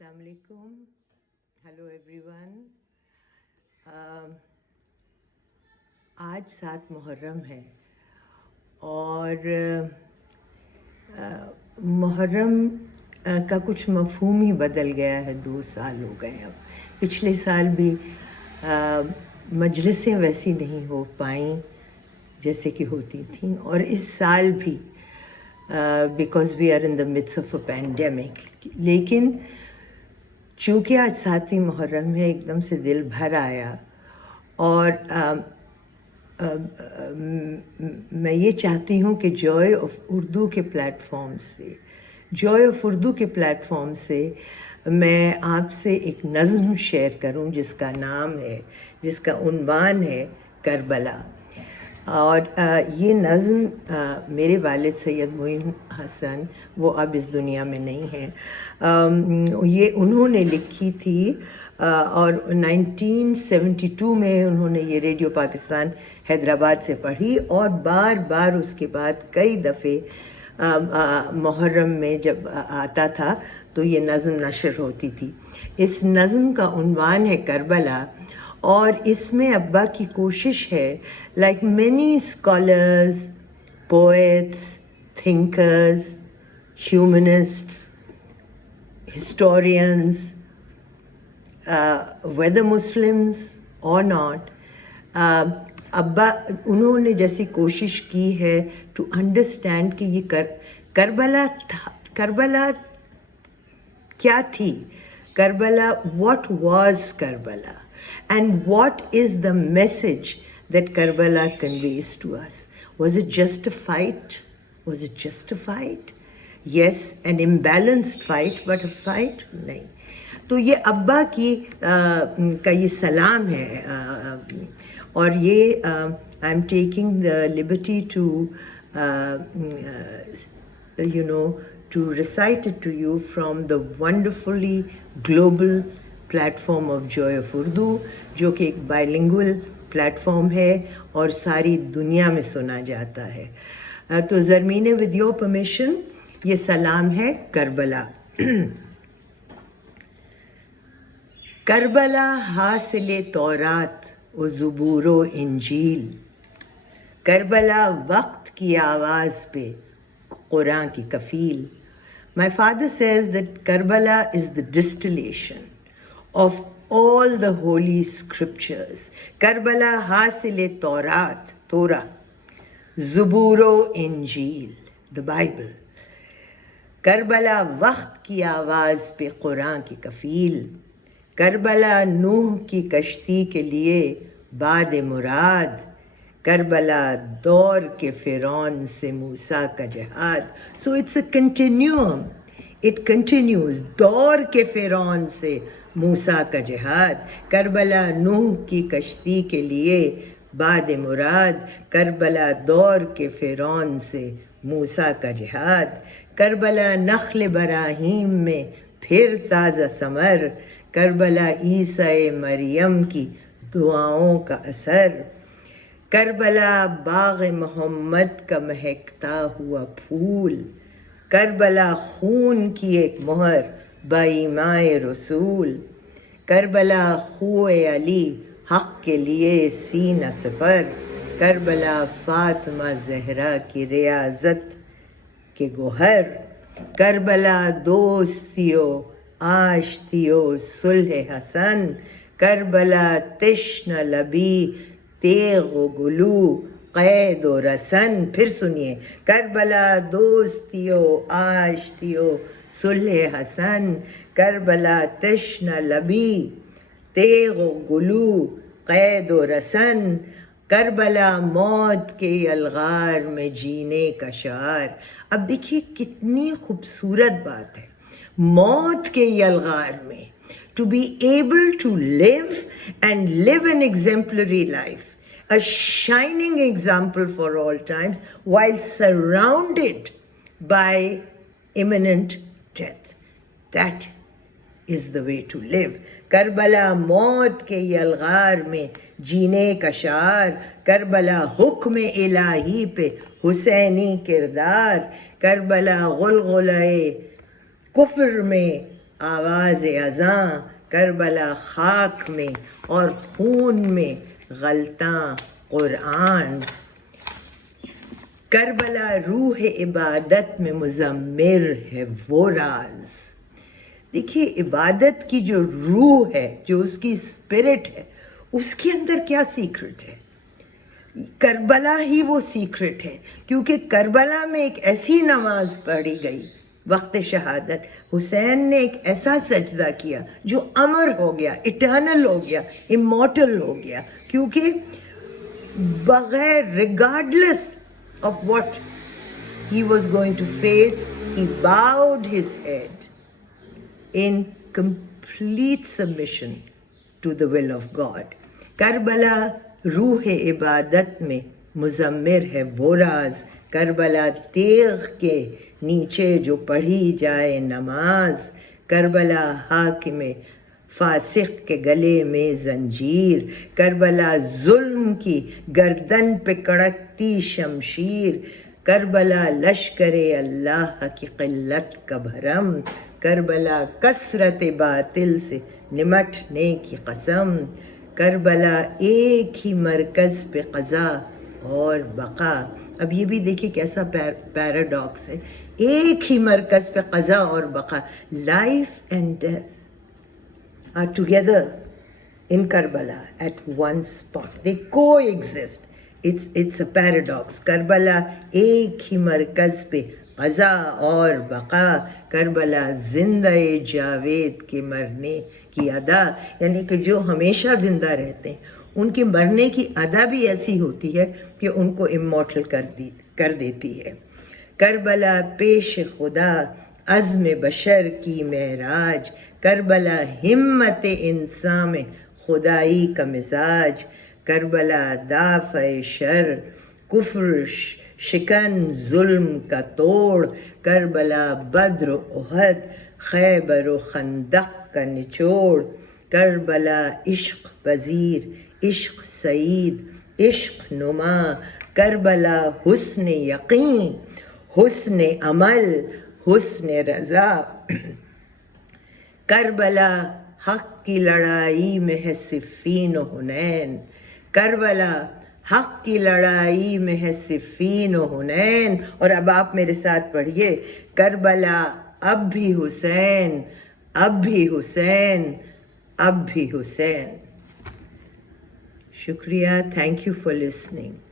السلام علیکم. Hello every one. آج 7 محرم ہے اور محرم کا کچھ مفہوم ہی بدل گیا ہے. 2 سال ہو گئے اب. پچھلے سال بھی مجلسیں ویسی نہیں ہو پائیں جیسے کہ ہوتی تھیں، اور اس سال بھی because we are in the midst of a pandemic. لیکن چونکہ آج 7ویں محرم ہے، ایک دم سے دل بھر آیا. اور میں یہ چاہتی ہوں کہ جوائے آف اردو کے پلیٹ فارم سے میں آپ سے ایک نظم شیئر کروں جس کا نام ہے، جس کا عنوان ہے کربلا. اور یہ نظم میرے والد سید معین حسن، وہ اب اس دنیا میں نہیں ہیں، یہ انہوں نے لکھی تھی. اور 1972 میں انہوں نے یہ ریڈیو پاکستان حیدرآباد سے پڑھی، اور بار بار اس کے بعد کئی دفعے محرم میں جب آتا تھا تو یہ نظم نشر ہوتی تھی. اس نظم کا عنوان ہے کربلا، اور اس میں ابا کی کوشش ہے، like many scholars, poets, thinkers, humanists, historians, whether Muslims or not, ابا انہوں نے جیسی کوشش کی ہے ٹو انڈرسٹینڈ کہ یہ کربلا کیا تھی. Karbala, what was Karbala, and what is the message that Karbala conveys to us. Was it just a fight? Was it just a fight? Yes, an imbalanced fight, but a fight نہیں. تو یہ ابا کی کا یہ سلام ہے، اور یہ I am taking the liberty to to recite it to you from the wonderfully global platform of Joy of Urdu، جو کہ ایک bilingual platform ہے اور ساری دنیا میں سنا جاتا ہے. تو زرمین with your permission یہ سلام ہے کربلا. کربلا حاصل تورات و زبور و انجیل، کربلا وقت کی آواز پہ قرآن کی کفیل. My father says that Karbala is the distillation of all the holy scriptures. Karbala حاصل تورات، تورا، زبور و انجیل، the Bible. کربلا وقت کی آواز پہ قرآن کی کفیل. کربلا نوح کی کشتی کے لیے باد مراد. کربلا دور کے فرعون سے موسیٰ کا جہاد. So it's a continuum, it continues. دور کے فرعون سے موسیٰ کا جہاد. کربلا نوح کی کشتی کے لیے باد مراد. کربلا دور کے فرعون سے موسیٰ کا جہاد. کربلا نخل براہیم میں پھر تازہ ثمر. کربلا عیسیٰ مریم کی دعاؤں کا اثر. کربلا باغ محمد کا مہکتا ہوا پھول. کربلا خون کی ایک مہر بایماں رسول. کربلا خوئے علی حق کے لیے سینہ سپر. کربلا فاطمہ زہرا کی ریاضت کے گوہر. کربلا دوستیو آشتیو صلح حسن. کربلا تشنہ لبی تیغ و گلو قید و رسن. پھر سنیے، کربلا دوستیو آشتیو صلح حسن. کربلا تشنہ لبی تیغ و گلو قید و رسن. کربلا موت کے یلغار میں جینے کا شعار. اب دیکھیے کتنی خوبصورت بات ہے، موت کے یلغار میں to be able to live and live an exemplary life, a shining example for all times, while surrounded by imminent death. That is the way to live. Karbala موت کے یلغار میں جینے کا شعار. کربلا حکم الہی پہ حسینی کردار. کربلا غلغلۂ کفر میں آواز اذاں کربلا خاک میں اور خون میں غلطاں قرآن، کربلا روح عبادت میں مزمر ہے وہ راز۔ دیکھیے عبادت کی جو روح ہے، جو اس کی اسپرٹ ہے، اس کے اندر کیا سیکرٹ ہے؟ کربلا ہی وہ سیکرٹ ہے، کیونکہ کربلا میں ایک ایسی نماز پڑھی گئی وقت شہادت، حسین نے ایک ایسا سجدہ کیا جو امر ہو گیا، اٹرنل ہو گیا، امورٹل ہو گیا، کیونکہ بغیر regardless of what he was going to face, he bowed his head in complete submission to the will of God. Karbala روح عبادت میں مزمر ہے وہ راز، کربلا تیغ کے نیچے جو پڑھی جائے نماز، کربلا حاکم فاسق کے گلے میں زنجیر، کربلا ظلم کی گردن پہ کڑکتی شمشیر، کربلا لشکر اللہ کی قلت کا بھرم، کربلا کثرت باطل سے نمٹنے کی قسم، کربلا ایک ہی مرکز پہ قضا اور بقا۔ اب یہ بھی دیکھیں کیسا پیراڈاکس ہے، ایک ہی مرکز پہ قضا اور بقا، life and death are together in Karbala at one spot. They coexist. It's a paradox. Karbala ایک ہی مرکز پہ قضا اور بقا، کربلا زندہ جاوید کے مرنے کی ادا، یعنی کہ جو ہمیشہ زندہ رہتے ہیں ان کے مرنے کی ادا بھی ایسی ہوتی ہے کہ ان کو امورٹل کر دیتی ہے۔ کربلا پیش خدا عزم بشر کی معراج، کربلا ہمت انسان میں خدائی کا مزاج، کربلا دافع شر کفر شکن ظلم کا توڑ، کربلا بدر و احد خیبر و خندق کا نچوڑ، کربلا عشق پذیر عشق سعید عشق نما، کربلا حسن یقین حسن عمل حسن رضا، کربلا حق کی لڑائی میں ہے صفین و حنین، کربلا حق کی لڑائی میں ہے صفین و حنین۔ اور اب آپ میرے ساتھ پڑھیے، کربلا اب بھی حسین اب بھی حسین اب بھی حسین۔ شکریہ، تھینک یو فار لسننگ۔